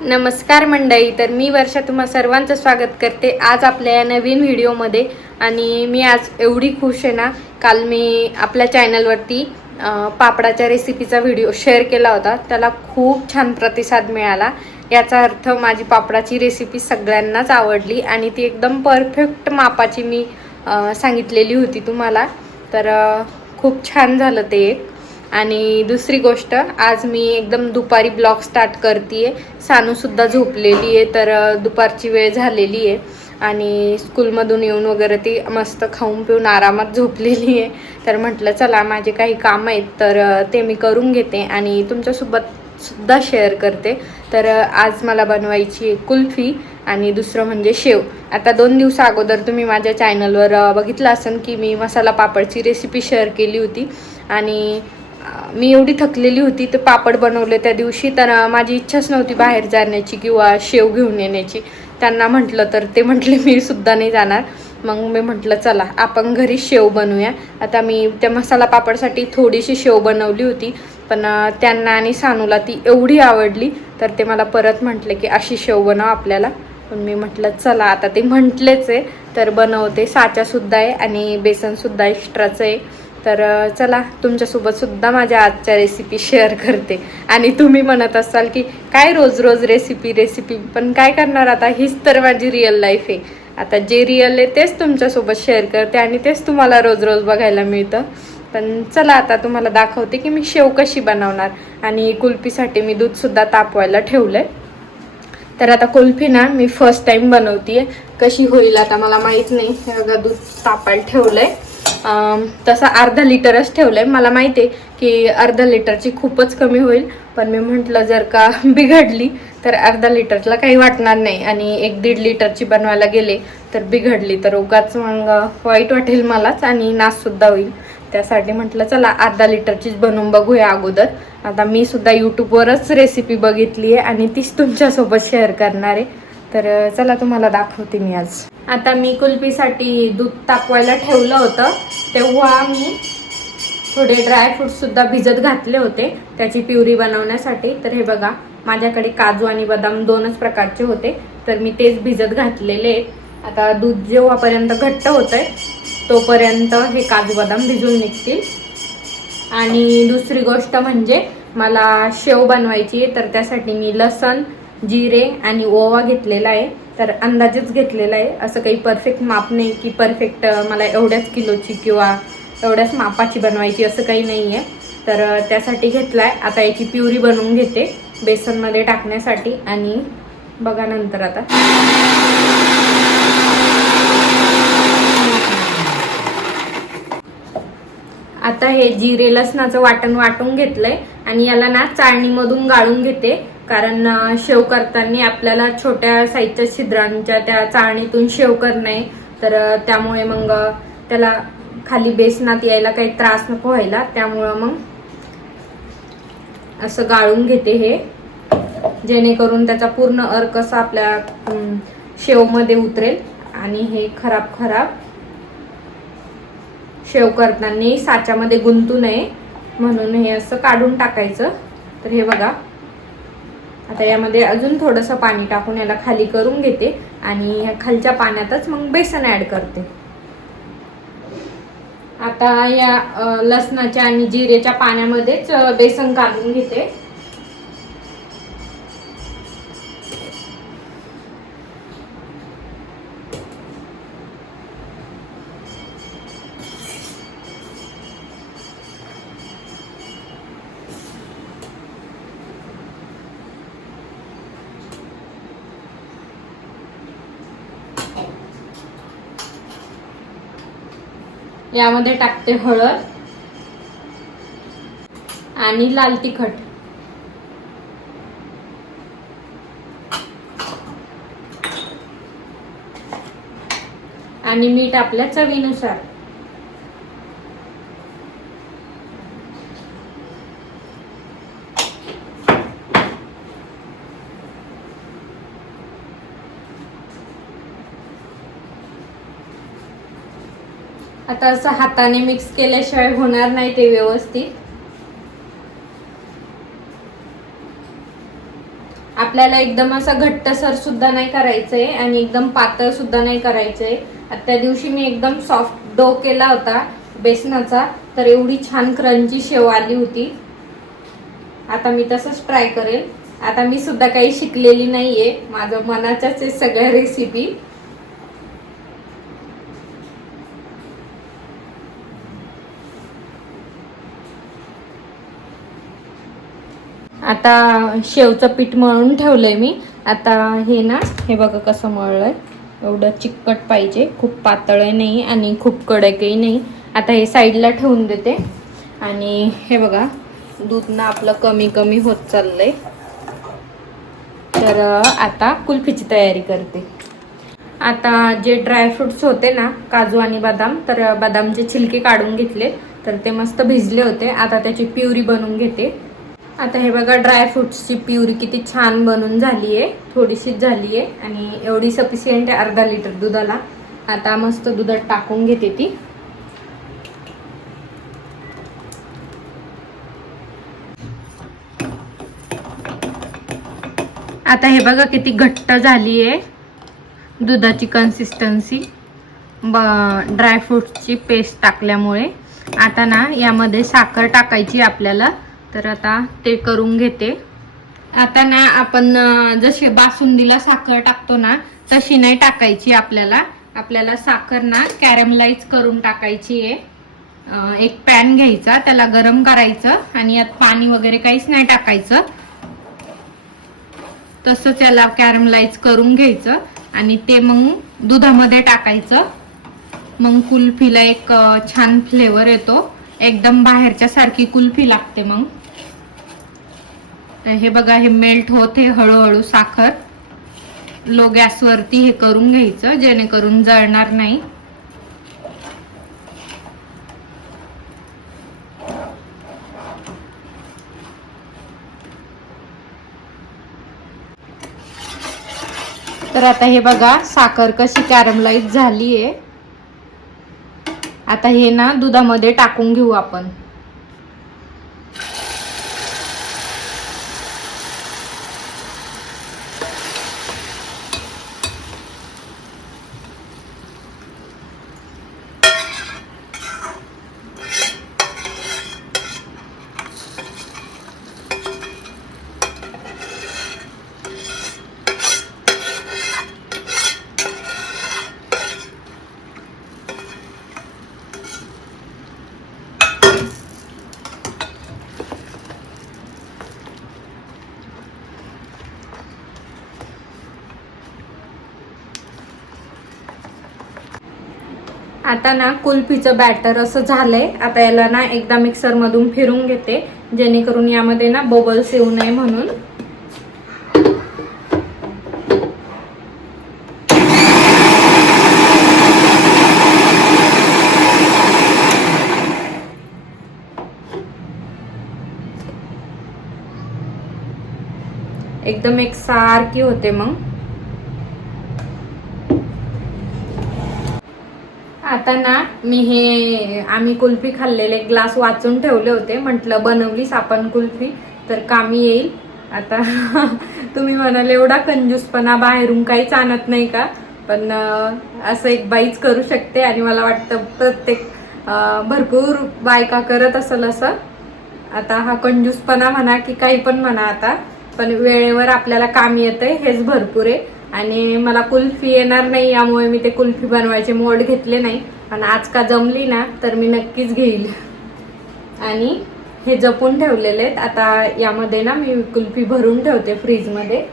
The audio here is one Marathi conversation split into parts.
नमस्कार मंडळी, तर मी वर्षा तुम्हा सर्वांचं स्वागत करते आज आपल्या या नवीन व्हिडिओमध्ये। आणि मी आज एवढी खुश आहे ना, काल मी आपल्या चॅनलवरती पापडाच्या रेसिपीचा व्हिडिओ शेअर केला होता, त्याला खूप छान प्रतिसाद मिळाला। याचा अर्थ माझी पापडाची रेसिपी सगळ्यांनाच आवडली आणि ती एकदम परफेक्ट मापाची मी सांगितलेली होती तुम्हाला, तर खूप छान झालं ते एक। आणि दुसरी गोष्ट, आज मी एकदम दुपारी ब्लॉग स्टार्ट करते। सानूसुद्धा झोपलेली आहे, तर दुपारची वेळ झालेली आहे आणि स्कूलमधून येऊन वगैरे ती मस्त खाऊन पिऊन आरामात झोपलेली आहे। तर म्हटलं चला माझे काही काम आहेत तर ते मी करून घेते आणि तुमच्यासोबत सुद्धा शेअर करते। तर आज मला बनवायची आहे कुल्फी आणि दुसरं म्हणजे शेव। आता 2 दिवसा अगोदर तुम्ही माझ्या चॅनलवर बघितलं असेल की मी मसाला पापडची रेसिपी शेअर केली होती आणि मी एवढी थकलेली होती तर पापड बनवले त्या दिवशी, तर माझी इच्छाच नव्हती बाहेर जाण्याची किंवा शेव घेऊन येण्याची। त्यांना म्हटलं तर ते म्हटले मी सुद्धा नाही जाणार। मग मी म्हटलं चला आपण घरी शेव बनवूया। आता मी त्या मसाला पापडसाठी थोडीशी शेव बनवली होती, पण त्यांना आणि सानूला ती एवढी आवडली तर ते मला परत म्हटले की अशी शेव बनव आपल्याला। पण मी म्हटलं चला आता ते म्हटलेच आहे तर बनवते। साच्यासुद्धा आहे आणि बेसनसुद्धा एक्स्ट्राचं आहे, तर चला तुमच्यासोबत सुद्धा माझ्या आजच्या रेसिपी शेअर करते। आणि तुम्ही म्हणत असाल की काय रोज रोज रेसिपी, पण काय करणार, आता हीच तर माझी रिअल लाईफ आहे। आता जे रिअल आहे तेच तुमच्यासोबत शेअर करते आणि तेच तुम्हाला रोज रोज बघायला मिळतं। पण चला आता तुम्हाला दाखवते की मी शेव कशी बनवणार। आणि कुल्फीसाठी मी दूधसुद्धा तापवायला ठेवलं आहे। तर आता कुल्फी ना मी फर्स्ट टाइम बनवते, कशी होईल आता मला माहीत नाही। दूध तापायला ठेवलं आहे, तसा अर्धा लिटरच ठेवलं आहे। मला माहिती आहे की अर्धा लिटरची खूपच कमी होईल, पण मी म्हटलं जर का बिघडली तर अर्धा लिटरला काही वाटणार नाही आणि 1-1.5 लिटरची बनवायला गेले तर बिघडली तर उगाच मग वाईट वाटेल मलाच आणि नाससुद्धा होईल। त्यासाठी म्हटलं चला अर्धा लिटरचीच बनवून बघूया अगोदर। आता मी सुद्धा यूट्यूबवरच रेसिपी बघितली आहे आणि तीच तुमच्यासोबत शेअर करणार आहे। तर चला तुम्हाला दाखवते मी आज। आता मी कुल्फीसाठी दूध तापवायला ठेवलं होतं, तेव्हा मी थोडे ड्रायफ्रूट्ससुद्धा भिजत घातले होते त्याची प्युरी बनवण्यासाठी। तर हे बघा माझ्याकडे काजू आणि बदाम 2च प्रकारचे होते, तर मी तेच भिजत घातलेले आहेत। आता दूध जेव्हापर्यंत घट्ट होतंय तोपर्यंत हे काजू बदाम भिजून निघतील। आणि दुसरी गोष्ट म्हणजे मला शेव बनवायची आहे, तर त्यासाठी मी लसण, जिरे आणि ओवा घेतलेला आहे। तर अंदाजेच घेतलेला आहे, असं काही परफेक्ट माप नाही की परफेक्ट मला एवढ्याच किलोची किंवा एवढ्याच मापाची बनवायची असं काही नाही आहे। तर त्यासाठी घेतला आहे। आता याची प्युरी बनवून घेते बेसनमध्ये टाकण्यासाठी आणि बघा नंतर। आता हे जिरे लसणाचं वाटून घेतलंय आणि याला ना चाळणीमधून गाळून घेते, कारण शेव करताना आपल्याला छोट्या साईजच्या छिद्रांच्या त्या चाळणीतून शेव करणे, तर त्यामुळे मग त्याला खाली बेसनात यायला काही त्रास नको व्हायला, त्यामुळं मग असं गाळून घेते हे, जेणेकरून त्याचा पूर्ण अर्क असा आपल्या शेवमध्ये उतरेल आणि हे खराब शेव करताना साच्यामध्ये गुंतू नये म्हणून हे असं काढून टाकायचं। तर हे बघा आता यामध्ये अजून थोडंसं पाणी टाकून याला खाली करून घेते आणि ह्या खालच्या पाण्यातच मग बेसन ॲड करते। आता या लसणाच्या आणि जिरेच्या पाण्यामध्येच बेसन काढून घेते। यामध्ये टाकते हळद आणि लाल तिखट आणि मीठ आपल्या चवीनुसार। आता असं हाताने मिक्स केल्याशिवाय होणार नाही ते व्यवस्थित। आपल्याला एकदम असं घट्टसर सुद्धा नाही करायचंय आणि एकदम पातळ सुद्धा नाही करायचंय. त्या दिवशी मी एकदम सॉफ्ट डो केला होता बेसनाचा, तर एवढी छान क्रंची शेव आली होती. आता मी तसंच ट्राय करेल. आता मी सुद्धा काही शिकलेली नाहीये, माझं मनाच्याच आहे सगळ्या रेसिपी. आता शेवचं पीठ मळून ठेवलंय मी. आता हे ना, हे बघा कसं मळलंय. एवढं चिकट पाहिजे, खूप पातळ नाही आणि खूप कडकही नाही. आता हे साईडला ठेवून देते. आणि हे बघा, दूध ना आपलं कमी कमी होत चाललंय. तर आता कुल्फीची तयारी करते. आता जे ड्रायफ्रुट्स होते ना, काजू आणि बदाम, तर बदामचे छिलके काढून घेतले. तर ते मस्त भिजले होते. आता त्याची प्युरी बनवून घेते. आता हे बघा, ड्रायफ्रुट्सची प्युरी किती छान बनून झाली आहे. थोडीशीच झाली आहे आणि एवढी सफिशियंट आहे अर्धा लिटर दुधाला. आता मस्त दुधात टाकून घेते ती. आता हे बघा किती घट्ट झाली आहे दुधाची कन्सिस्टन्सी, ड्रायफ्रुट्सची पेस्ट टाकल्यामुळे. आता ना यामध्ये साखर टाकायची आपल्याला, तर आता ते करून घेते. आता ना आपण जशी बासुंदीला साखर टाकतो ना, तशी नाही टाकायची आपल्याला. आपल्याला साखर ना कॅरमलाइज करून टाकायची आहे. एक पॅन घ्यायचा, त्याला गरम करायचं आणि यात पाणी वगैरे काहीच नाही टाकायचं. तसंच याला कॅरमलाइज करून घ्यायचं आणि ते मग दुधामध्ये टाकायचं. मग कुल्फीला एक छान फ्लेवर येतो, एकदम बाहेरच्या सारखी कुल्फी लागते. मग हे बघा, हे मेल्ट होते हळूहळू साखर. लो गॅसवरती हे करून घ्यायचं, जेणेकरून जळणार नाही. तर आता हे बघा, साखर कशी कॅरमलाइज झाली आहे. आता हे ना दुधामध्ये टाकून घेऊ आपण. आता ना कुल्फीचं बॅटर असं झालंय. आता याला ना एकदा मिक्सर मधून फिरून घेते, जेणेकरून यामध्ये ना बबल्स येऊ नये म्हणून. एकदम एकसारखी होते. मग आता ना मी हे आम्ही कुल्फी खाल्लेले ग्लास वाचून ठेवले होते. म्हटलं बनवलीस आपण कुल्फी तर कामी येईल. आता तुम्ही म्हणाल एवढा कंजूसपणा बाहेरून काहीच आणत नाही का, पण असं एक बाईच करू शकते आणि मला वाटतं प्रत्येक भरपूर बायका करत असेल असं. आता हा कंजूसपणा म्हणा की काही पण म्हणा, आता पण वेळेवर आपल्याला काम येतंय हेच भरपूर आहे. आणि मला कुल्फी येणार नाही, यामुळे मी ते कुल्फी बनवायचे मोड घेतले नाही. पण आज का जमली ना तर मी नक्कीच घेईल. आणि हे जपून ठेवलेले आहेत. आता यामध्ये ना मी कुल्फी भरून ठेवते फ्रीजमध्ये.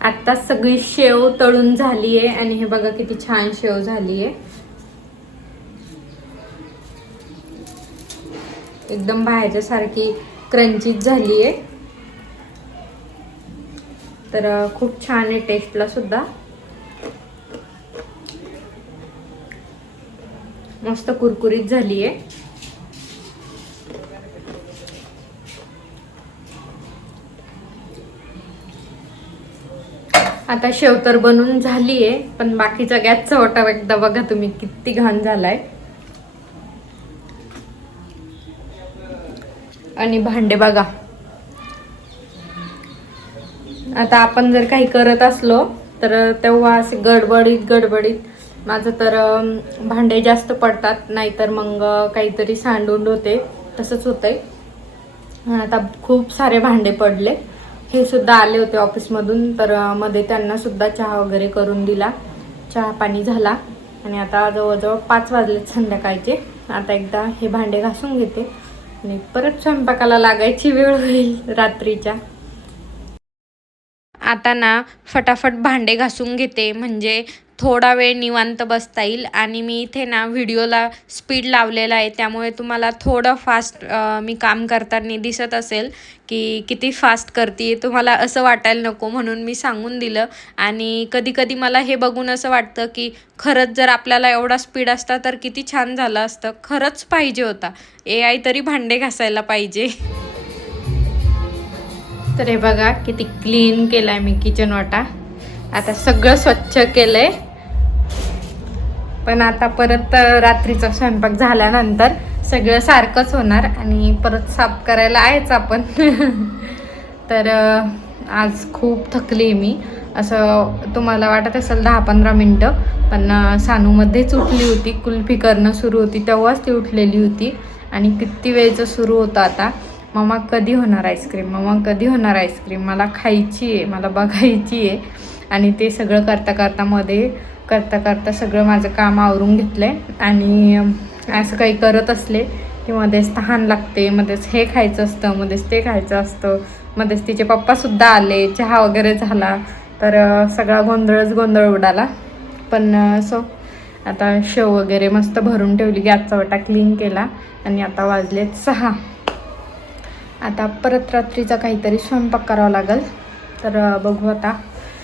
आता सगळी शेव तळून झाली आहे आणि हे बघा किती छान शेव झाली आहे. एकदम बाहेरच्या सारखी क्रंचीच झाली आहे. तर खूप छान आहे टेस्टला सुद्धा. मस्त कुरकुरीत झाली आहे. आता शेव तर बनून झाली आहे, पण बाकीचा गॅसचा ओटा एकदा बघा तुम्ही किती घाण झालाय. आणि भांडे बघा. आता आपण जर काही करत असलो तर तेव्हा असे गडबडीत माझं तर भांडे जास्त पडतात, नाहीतर मग काहीतरी सांडून होते, तसंच होतंय. आता खूप सारे भांडे पडले. हे सुद्धा आले होते ऑफिसमधून, तर मध्ये त्यांना सुद्धा चहा वगैरे करून दिला, चहा पाणी झाला. आणि आता जवळजवळ 5 वाजलेत संध्याकाळचे. आता एकदा हे भांडे घासून घेते आणि परत स्वयंपाकाला लागायची वेळ होईल रात्रीच्या. आता ना फटाफट भांडे घासून घेते, म्हणजे थोडा वेळ निवांत बसता येईल. आणि मी इथे ना व्हिडिओला स्पीड लावलेला आहे, त्यामुळे तुम्हाला थोडं फास्ट मी काम करताना दिसत असेल की किती फास्ट करते, तुम्हाला असं वाटायला नको म्हणून मी सांगून दिलं. आणि कधी कधी मला हे बघून असं वाटतं की खरंच जर आपल्याला एवढा स्पीड असता तर किती छान झालं असतं. खरंच पाहिजे होता AI तरी भांडे घासायला पाहिजे. तर हे बघा किती क्लीन केलाय मी किचन वाटा. आता सगळं स्वच्छ केलंय, पण आता परत रात्रीचा स्वयंपाक झाल्यानंतर सगळं सारखंच होणार आणि परत साफ करायला आहेच आपण. तर आज खूप थकली मी. असं तुम्हाला वाटत असेल 10-15 मिनटं, पण सानूमध्येच उठली होती, कुल्फी करणं सुरू होती तेव्हाच ती उठलेली होती. आणि किती वेळचं सुरू होतं आता, मम्मा कधी होणार आईस्क्रीम, मम्मा कधी होणार आईस्क्रीम, मला खायची आहे, मला बघायची आहे. आणि ते सगळं करता सगळं माझं काम आवरून घेतलं आहे. आणि असं काही करत असले की मध्येच तहान लागते, मध्येच हे खायचं असतं, मध्येच ते खायचं असतं, मध्येच तिचे पप्पासुद्धा आले, चहा वगैरे झाला, तर सगळा गोंधळ उडाला. पण सो आता शेव वगैरे मस्त भरून ठेवली, गॅसचा वाटा क्लीन केला आणि आता वाजलेत 6. आता परत रात्रीचा काहीतरी स्वयंपाक करावा लागेल. तर बघू आता